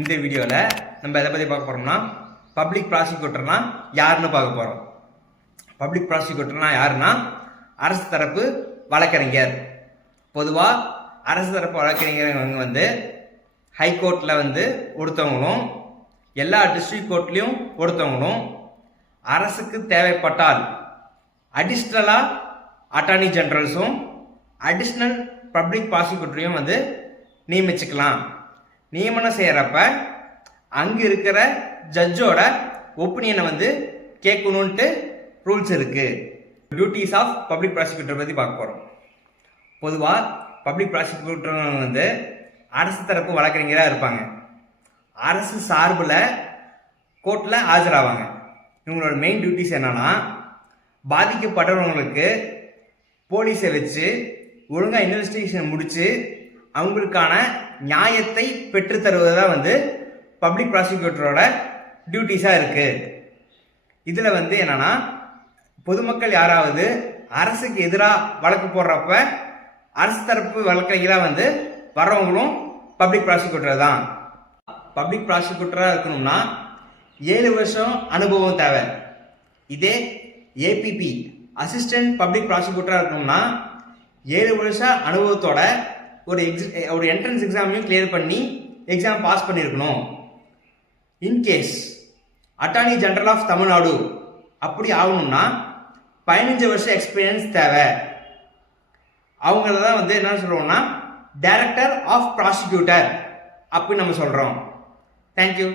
இந்த வீடியோவில் நம்ம எதை பற்றி பார்க்க போகிறோம்னா பப்ளிக் ப்ராசிக்யூட்டர்னா யாருன்னு பார்க்க போகிறோம். பப்ளிக் ப்ராசிக்யூட்டர்னா யாருன்னா அரசு தரப்பு வழக்கறிஞர். பொதுவாக அரசு தரப்பு வழக்கறிஞர் வந்து ஹைகோர்ட்டில் ஒருத்தவங்களும் எல்லா டிஸ்ட்ரிக்ட் கோர்ட்லேயும் ஒருத்தவங்களும் அரசுக்கு தேவைப்பட்டால் அடிஷ்னலாக அட்டார்னி ஜெனரல்ஸும் அடிஷ்னல் பப்ளிக் ப்ராசிக்யூட்டரையும் நியமிச்சுக்கலாம். நியமனம் செய்கிறப்ப அங்கே இருக்கிற ஜட்ஜோட ஒப்பீனியனை கேட்கணுன்ட்டு ரூல்ஸ் இருக்குது. டியூட்டிஸ் ஆஃப் பப்ளிக் ப்ராசிக்யூட்டர் பற்றி பார்க்க போகிறோம். பொதுவாக பப்ளிக் ப்ராசிக்யூட்டர் அரசு தரப்பு வழக்கறிஞராக இருப்பாங்க. அரசு சார்பில் கோர்ட்டில் ஆஜராவாங்க. இவங்களோட மெயின் டியூட்டிஸ் என்னன்னா, பாதிக்கப்படுறவங்களுக்கு போலீஸை வச்சு ஒழுங்காக இன்வெஸ்டிகேஷன் முடித்து அவங்களுக்கான நியாயத்தை பெற்றுத்தருவது தான் பப்ளிக் ப்ராசிக்யூட்டரோட டியூட்டிஸாக இருக்குது. இதில் என்னன்னா, பொதுமக்கள் யாராவது அரசுக்கு எதிராக வழக்கு போடுறப்ப அரசு தரப்பு வழக்கறிஞராக வர்றவங்களும் பப்ளிக் ப்ராசிக்யூட்டர் தான். பப்ளிக் ப்ராசிக்யூட்டராக இருக்கணும்னா 7 வருஷம் அனுபவம் தேவை. இதே ஏபிபி அசிஸ்டன்ட் பப்ளிக் ப்ராசிக்யூட்டராக இருக்கணும்னா 7 வருஷம் அனுபவத்தோட ஒரு என்ட்ரன்ஸ் எக்ஸாமையும் கிளியர் பண்ணி எக்ஸாம் பாஸ் பண்ணியிருக்கணும். In case attorney general of Tamil Nadu அப்படி ஆகணும்னா 15 வருஷம் எக்ஸ்பீரியன்ஸ் தேவை. அவங்கள தான் என்ன சொல்கிறோம்னா டைரக்டர் ஆஃப் ப்ராசிக்யூட்டர் அப்படின்னு நம்ம சொல்கிறோம். தேங்க்யூ.